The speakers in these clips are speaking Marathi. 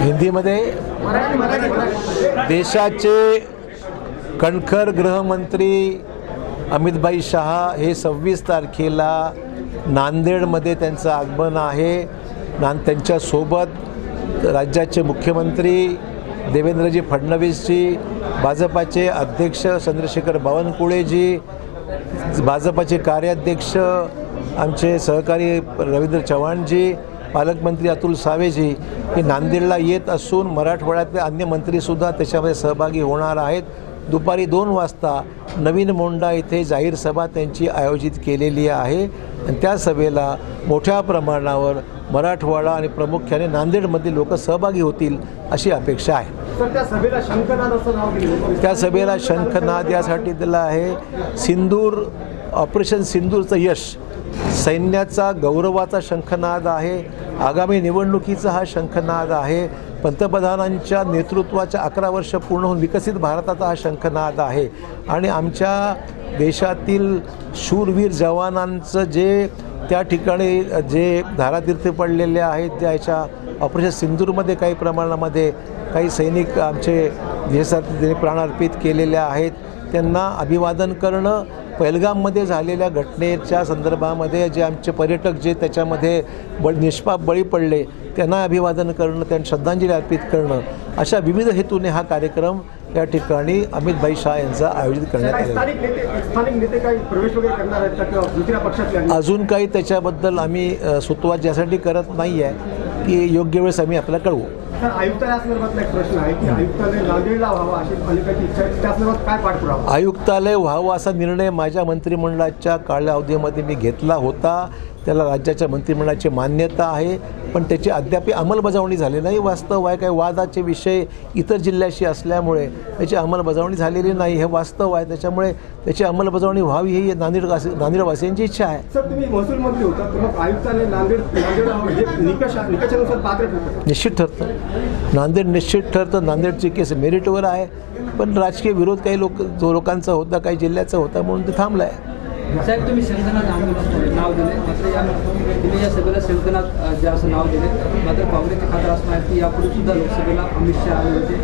हिंदीमध्ये देशाचे कणखर गृहमंत्री अमितभाई शहा हे 26 तारखेला नांदेडमध्ये त्यांचं आगमन आहे. त्यांच्यासोबत राज्याचे मुख्यमंत्री देवेंद्रजी फडणवीसजी, भाजपाचे अध्यक्ष चंद्रशेखर बावनकुळेजी, भाजपाचे कार्याध्यक्ष आमचे सहकारी रवींद्र चव्हाणजी, पालकमंत्री अतुल सावेजी हे नांदेडला येत असून मराठवाड्यातले अन्य मंत्रीसुद्धा त्याच्यामध्ये सहभागी होणार आहेत. दुपारी 2 वाजता नवीन मोंढा इथे जाहीर सभा त्यांची आयोजित केलेली आहे आणि त्या सभेला मोठ्या प्रमाणावर मराठवाडा आणि प्रामुख्याने नांदेडमधील लोक सहभागी होतील अशी अपेक्षा आहे. त्या सभेला शंखनाद यासाठी दिला आहे सिंदूर ऑपरेशन सिंदूरचं यश सैन्याचा गौरवाचा शंखनाद आहे. आगामी निवडणुकीचा हा शंखनाद आहे. पंतप्रधानांच्या नेतृत्वाच्या 11 वर्ष पूर्ण होऊन विकसित भारताचा हा शंखनाद आहे. आणि आमच्या देशातील शूरवीर जवानांचं जे त्या ठिकाणी जे धारातीर्थी पडलेले आहेत, त्याच्या ऑपरेशन सिंदूरमध्ये काही प्रमाणामध्ये काही सैनिक आमचे देशासाठी प्राण अर्पित केलेले आहेत, त्यांना अभिवादन करणं. पहलगाममध्ये झालेल्या घटनेच्या संदर्भामध्ये जे आमचे पर्यटक जे त्याच्यामध्ये निष्पाप बळी पडले त्यांना अभिवादन करणं, त्यांना श्रद्धांजली अर्पित करणं, अशा विविध हेतूने हा कार्यक्रम या ठिकाणी अमितभाई शहा यांचा आयोजित करण्यात आलेला आहे. अजून काही त्याच्याबद्दल आम्ही सुतवाद यासाठी करत नाही आहे की योग्य वेळेस आम्ही आपल्याला कळवू. आयुक्तालय व्हावं असा निर्णय माझ्या मंत्रिमंडळाच्या कालावधीमध्ये मी घेतला होता. त्याला राज्याच्या मंत्रिमंडळाची मान्यता आहे, पण त्याची अद्याप अंमलबजावणी झाली नाही. वास्तव आहे, काही वादाचे विषय इतर जिल्ह्याशी असल्यामुळे त्याची अंमलबजावणी झालेली नाही, हे वास्तव आहे. त्याच्यामुळे त्याची अंमलबजावणी व्हावी ही नांदेडवासियांची इच्छा आहे. सर, तुम्ही महसूल मंत्री होता, मग आयुक्तालय नांदेड निकषानुसार पात्र ठरतं? निश्चित ठरतं. नांदेड निश्चित ठरतं. नांदेडची केस मेरिटवर आहे, पण राजकीय विरोध काही लोकांचा होता, काही जिल्ह्याचा होता म्हणून ते थांबला आहे. साहेब, तुम्ही शंखनाद आंदोलन नाव दिले, मात्र तुम्ही या सभेला शंखनाद जे असं नाव दिले, मात्र काँग्रेसचे खासदार असं आहेत की यापूर्वी सुद्धा लोकसभेला अमित शहा आले होते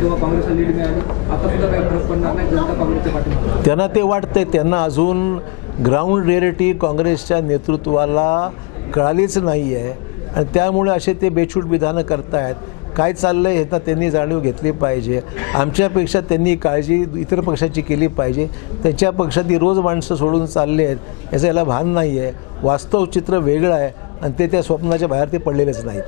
तेव्हा काँग्रेसला लीड मिळाली, आता सुद्धा काही फरक पडणार नाही, जनता काँग्रेसच्या पाठीमागे. त्यांना ते वाटतंय, त्यांना अजून ग्राउंड रिॲलिटी काँग्रेसच्या नेतृत्वाला कळालीच नाही आहे आणि त्यामुळे असे ते बेछूट विधानं करतायत. काय चाललं आहे ह्याचा त्यांनी जाणीव घेतली पाहिजे. आमच्यापेक्षा त्यांनी काळजी इतर पक्षाची केली पाहिजे. त्यांच्या पक्षात रोज माणसं सोडून चालले आहेत याचं याला भान नाही आहे. वास्तव चित्र वेगळं आहे आणि ते त्या स्वप्नाच्या बाहेर ते पडलेलेच नाहीत.